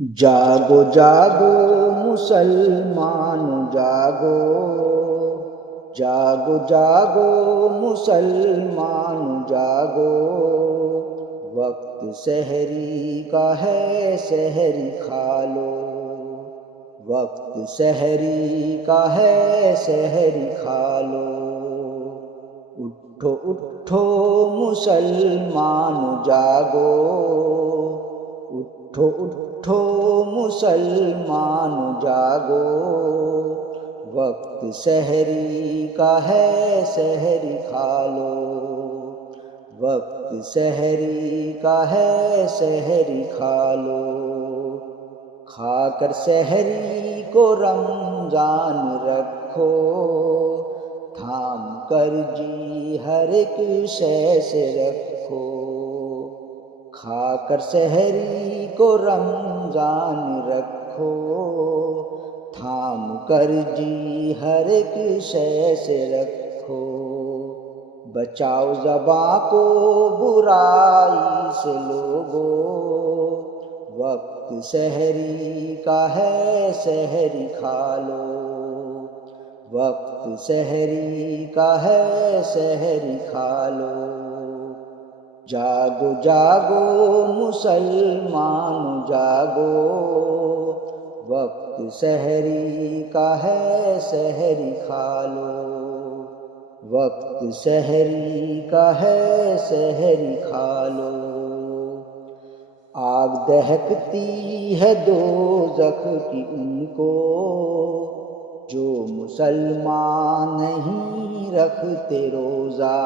جاگو جاگو مسلمان جاگو، جاگو جاگو مسلمان جاگو، وقت سحری کا ہے سحری کھا لو، وقت سحری کا ہے سحری کھا لو، اٹھو اٹھو مسلمان جاگو، اٹھو اٹھو مسلمان جاگو، وقت سحری کا ہے سحری کھا لو، وقت سحری کا ہے سحری کھا لو، کھا کر سحری کو رمضان رکھو، تھام کر جی ہر ایک شے سے رکھو، کھا کر سحری کو رمضان رکھو، تھام کر جی ہر ایک شے سے رکھو، بچاؤ زباں کو برائی سے لوگو، وقت سحری کا ہے سحری کھا لو، وقت سحری کا ہے سحری کھا لو، جاگو جاگو مسلمان جاگو، وقت سحری کا ہے سحری کھا لو، وقت سحری کا ہے سحری کھا لو، آگ دہکتی ہے دوزخ کی ان کو، جو مسلمان نہیں رکھتے روزہ،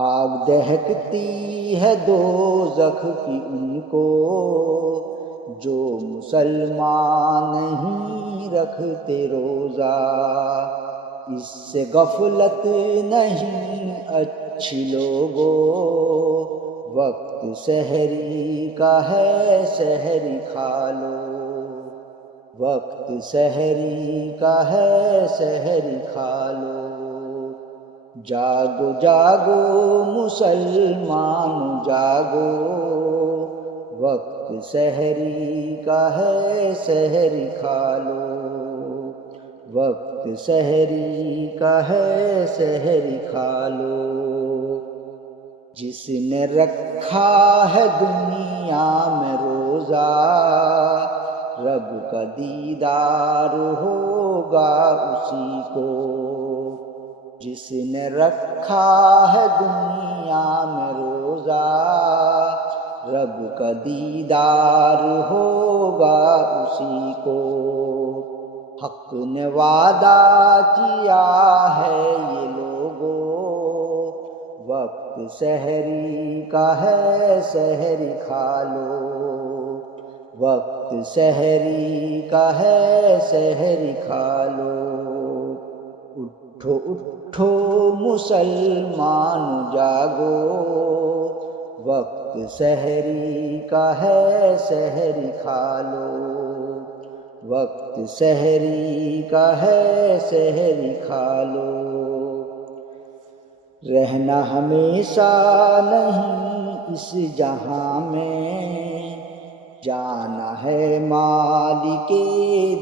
آگ دہکتی ہے دوزخ کی ان کو، جو مسلمان نہیں رکھتے روزہ، اس سے غفلت نہیں اچھی لوگو، وقت سحری کا ہے سحری کھا لو، وقت سحری کا ہے سحری کھا لو، جاگو جاگو مسلمان جاگو، وقت سحری کا ہے سحری کھا لو، وقت سحری کا ہے سحری کھا لو، جس نے رکھا ہے دنیا میں روزہ، رب کا دیدار ہوگا اسی کو، جس نے رکھا ہے دنیا میں روزہ، رب کا دیدار ہوگا اسی کو، حق نے وعدہ کیا ہے یہ لوگو، وقت سحری کا ہے سحری کھا لو، وقت سحری کا ہے سحری کھا لو، اٹھو اٹھو مسلمان جاگو، وقت سحری کا ہے سحری کھا لو، وقت سحری کا ہے سحری کھا لو، رہنا ہمیشہ نہیں اس جہاں میں، جانا ہے مالک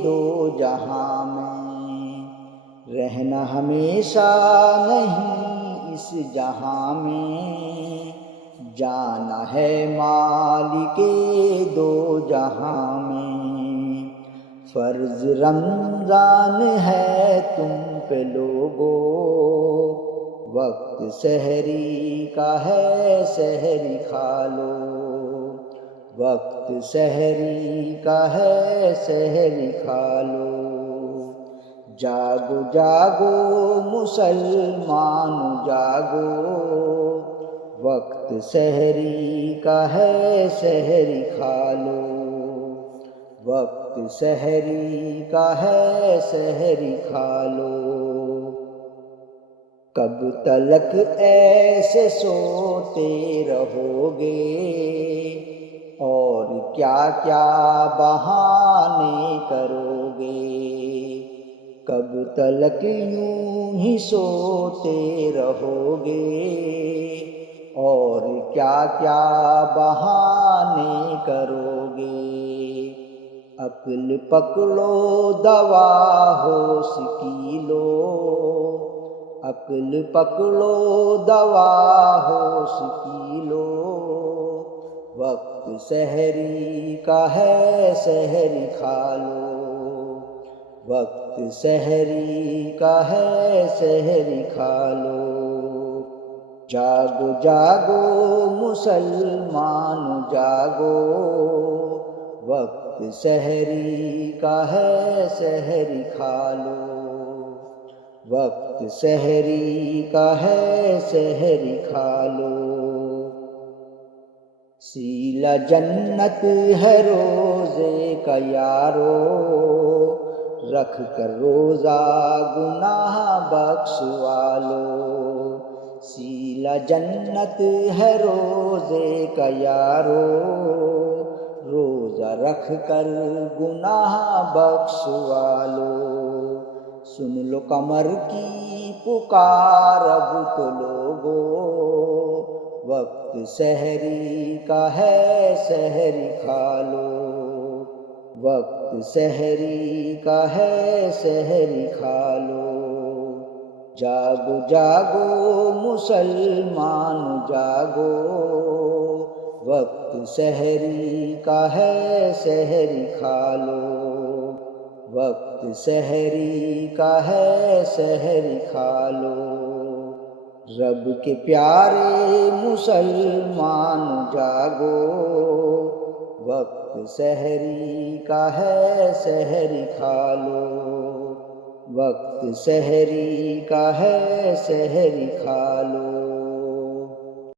دو جہاں میں، رہنا ہمیشہ نہیں اس جہاں میں، جانا ہے مالک دو جہاں میں، فرض رمضان ہے تم پہ لوگو، وقت سحری کا ہے سحری کھا لو، وقت سحری کا ہے سحری کھا لو، جاگو جاگو مسلمان جاگو، وقت سحری کا ہے سحری کھا لو، وقت سحری کا ہے سحری کھا لو، کب تلک ایسے سوتے رہو گے، اور کیا کیا بہانے کرو گے، کب تلک یوں ہی سوتے رہو گے، اور کیا کیا بہانے کرو گے، عقل پکڑو دوا ہوش کی لو، عقل پکڑو دوا ہوش کی لو، وقت سحری کا ہے سحری کھا لو، وقت سحری کا ہے سحری کھا لو۔ جاگو جاگو مسلمان جاگو، وقت سحری کا ہے سحری کھا لو، وقت سحری کا ہے سحری کھا لو۔ سیلا جنت ہے روزے کا یارو، رکھ کر روزہ گناہ بخشوا لو، سیلا جنت ہے روزے کا یارو، روزہ رکھ کر گناہ بخشوا لو۔ سن لو قمر کی پکار اب تو لوگو، وقت سحری کا ہے سحری کھا لو، وقت سحری کا ہے سحری کھا لو۔ جاگو جاگو مسلمان جاگو، وقت سحری کا ہے سحری کھا لو، وقت سحری کا ہے سحری کھا لو۔ رب کے پیارے مسلمان جاگو، وقت سحری کا ہے سحری کھا لو، وقت سحری کا ہے سحری کھا لو۔